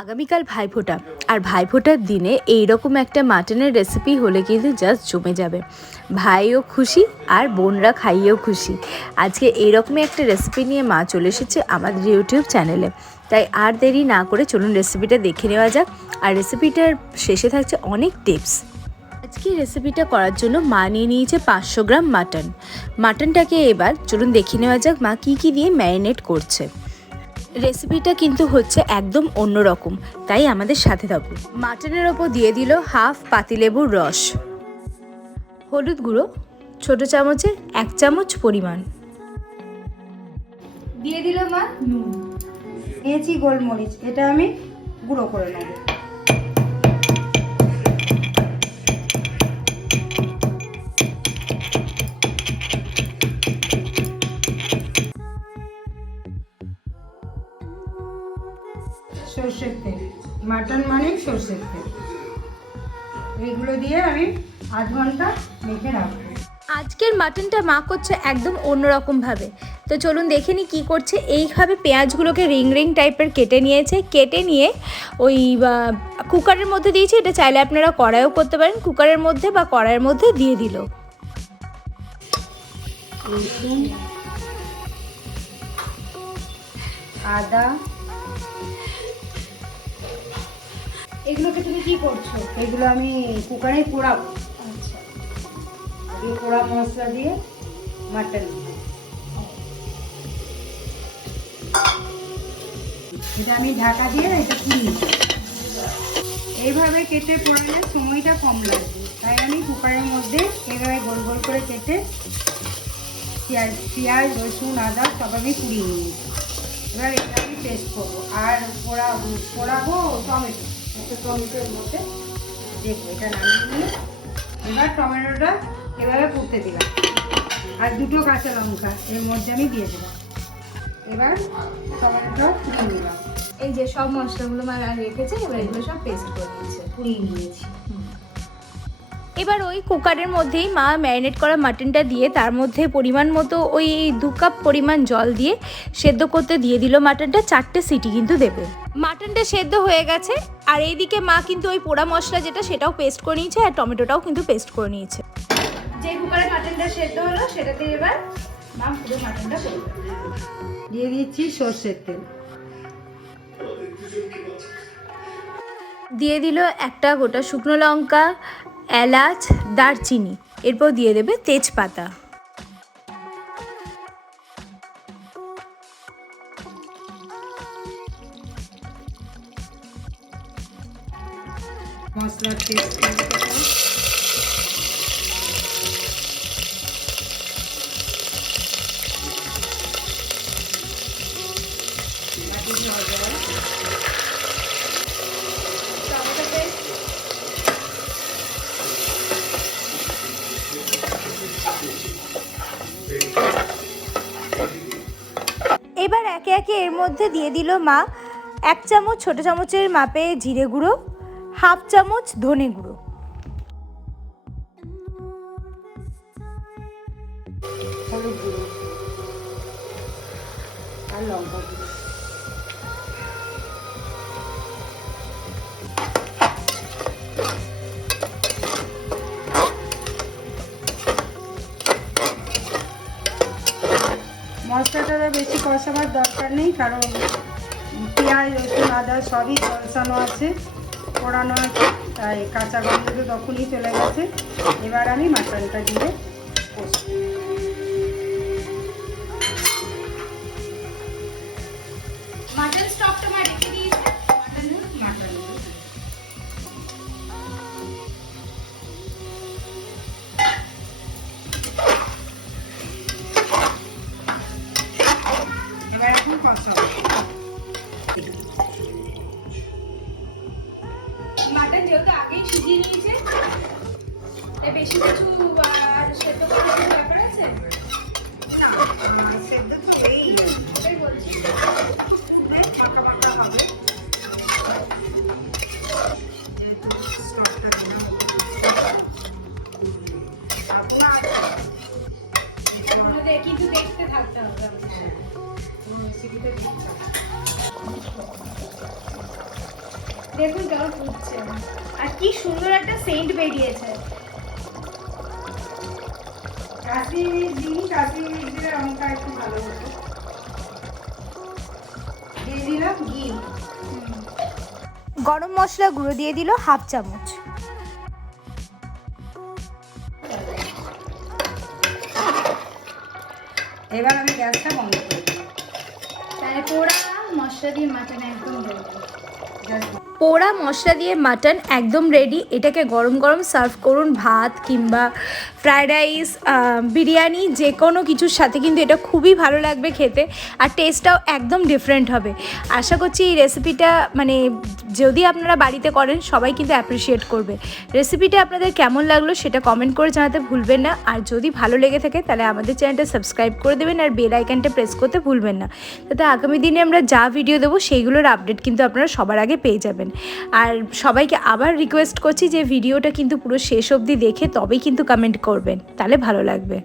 আগামীকাল ভাইফোঁটা আর ভাইফোঁটার দিনে এইরকম একটা মাটনের রেসিপি হলে কিন্তু জাস্ট জমে যাবে। ভাইও খুশি আর বোনরা খাইয়েও খুশি। আজকে এইরকমই একটা রেসিপি নিয়ে মা চলে এসেছে আমাদের ইউটিউব চ্যানেলে। তাই আর দেরি না করে চলুন রেসিপিটা দেখে নেওয়া যাক। আর রেসিপিটার শেষে থাকছে অনেক টিপস। আজকে রেসিপিটা করার জন্য মা নিয়ে নিয়েছে 500 গ্রাম মাটন। মাটনটাকে এবার চলুন দেখে নেওয়া যাক মা কী কী দিয়ে ম্যারিনেট করছে। রেসিপিটা কিন্তু হচ্ছে একদম অন্যরকম, তাই আমাদের সাথে থাকুন। মাটনের ওপর দিয়ে দিল হাফ পাতিলেবুর রস, হলুদ গুঁড়ো ছোট চামচে 1 চামচ পরিমাণ, দিয়ে দিল মা নুন, নিয়েছি গোলমরিচ, এটা আমি গুঁড়ো করে নেব। সর্ষের তেল, মাটন মানে সর্ষের তেল, এইগুলো দিয়ে আমি আধ ঘন্টা মেখে রাখবো। আজকের মাটনটা মা করছে একদম অন্যরকমভাবে। তো চলুন দেখে নিই কী করছে। এইভাবে পেঁয়াজগুলোকে রিং রিং টাইপের কেটে নিয়েছে। কেটে নিয়ে ওই কুকারের মধ্যে দিয়েছি। এটা চাইলে আপনারা কড়াইও করতে পারেন, কুকারের মধ্যে বা কড়াইয়ের মধ্যে দিয়ে দিল। রসুন, আদা, এগুলোকে তুমি কি করছো? এগুলো আমি কুকারে পোড়াবো। আচ্ছা, এই পোড়া মশলা দিয়ে মাটন, এটা আমি ঢাকা দিয়ে এটা পুড়িয়ে দিই। এইভাবে কেটে পোড়ালে সময়টা কম লাগবে, তাই আমি কুকারের মধ্যে এইভাবে গোল গোল করে কেটে পেঁয়াজ রসুন আদা সব আমি পুড়িয়ে নিয়েছি। এবার এটা আমি পেস্ট করবো আর পোড়াবো টমেটো, একটা টমেটোর মধ্যে দেখবো এটা নামিয়ে নিয়ে এবার টমেটোটা এভাবে পুড়তে দিলাম আর 2টো কাঁচা লঙ্কা এর মধ্যে আমি দিয়ে দিলাম। এবার টমেটোটা পুড়িয়ে নিলাম। এই যে সব মশলাগুলো মা রেখেছে, এবার এগুলো সব পেস্ট করে নিয়েছে, পুড়িয়ে নিয়েছি। এবার ওই কুকারের মধ্যেই মা ম্যারিনেট করা মাটনটা দিয়ে তার মধ্যে পরিমাণ মতো ওই 2 কাপ পরিমাণ জল দিয়ে সেদ্ধ করতে দিয়ে দিল মাটনটা। 4টে সিটি কিন্তু দেবে। মাটনটা সেদ্ধ হয়ে গেছে আর এইদিকে মা কিন্তু ওই পোড়া মশলা যেটা সেটাও পেস্ট করে নিয়েছে আর টমেটোটাও কিন্তু পেস্ট করে নিয়েছে। যে কুকারে মাটনটা সেদ্ধ হলো সেটাতে এবার মা পুরো মাটনটা দিয়ে দিচ্ছি সর্ষের তেল, দিয়ে দিল একটা গোটা শুকনো লঙ্কা, এলাচ, দারচিনি, এরপর দিয়ে দেবে তেজপাতা। মশলার পেস্ট এবার একে একে এর মধ্যে দিয়ে দিল মা 1 চামচ ছোট চামচের মাপে জিরে গুঁড়ো, হাফ চামচ ধনে গুঁড়ো, হলুদ গুঁড়ো আর লঙ্কা গুঁড়ো। মশলাটা বেশি কষাবার দরকার নেই, কারণ পেঁয়াজ রসুন আদা সবই কষানো আছে, পোড়ানো আছে, তাই কাঁচা গন্ধ তখনই চলে গেছে। এবার আমি মাটনটা দিয়ে কষবো। মাটন স্টকটা মা রেখে দিয়েছে। মাটন এবার এখন কষাবো। মাটন যেহেতু আগেই সিজিয়ে নিয়েছে তাই বেশি কিছু আর সেদ্ধ করার কোনো ব্যাপার আছে না, সেদ্ধ তো হয়েই গেছে, ওটাই বলছি। মাখা মাখা হবে যেহেতু স্টকটা দেওয়া হবে। কিন্তু দেখতে থাকতে হবে। রেসিপিটা দেখুন কেমন ফুটছে, আর কি সুন্দর একটা সেন্ট বেরিয়েছে। কাশ্মীরি দিই, কাশ্মীরি দিলে রঙটা একটু ভালো হতো। দিয়ে দিলাম ঘি। গরম মশলা গুঁড়ো দিয়ে দিল 1/2 চামচ। এবার আমি গ্যাসটা বন্ধ করে দিই। তাহলে পোড়া মশলা দিয়ে মাটন একদম রেডি। গ্যাস পোড়া মশলা দিয়ে মাটন একদম রেডি। এটাকে গরম গরম সার্ভ করুন ভাত কিংবা ফ্রায়েড রাইস, বিরিয়ানি, যে কোনো কিছুর সাথে কিন্তু এটা খুবই ভালো লাগবে খেতে, আর টেস্টটাও একদম ডিফারেন্ট হবে। আশা করছি এই রেসিপিটা মানে যদি আপনারা বাড়িতে করেন সবাই কিন্তু অ্যাপ্রিসিয়েট করবে। রেসিপিটা আপনাদের কেমন লাগলো সেটা কমেন্ট করে জানাতে ভুলবেন না, আর যদি ভালো লেগে থাকে তাহলে আমাদের চ্যানেলটা সাবস্ক্রাইব করে দেবেন আর বেল আইকনটা প্রেস করতে ভুলবেন না, যাতে আগামী দিনে আমরা যা ভিডিও দেবো সেইগুলোর আপডেট কিন্তু আপনারা সবার আগে পেয়ে যাবেন। আর সবাইকে আবার রিকোয়েস্ট করছি যে ভিডিওটা কিন্তু পুরো শেষ অবধি দেখে তবেই কিন্তু কমেন্ট করবেন, তাহলে ভালো লাগবে।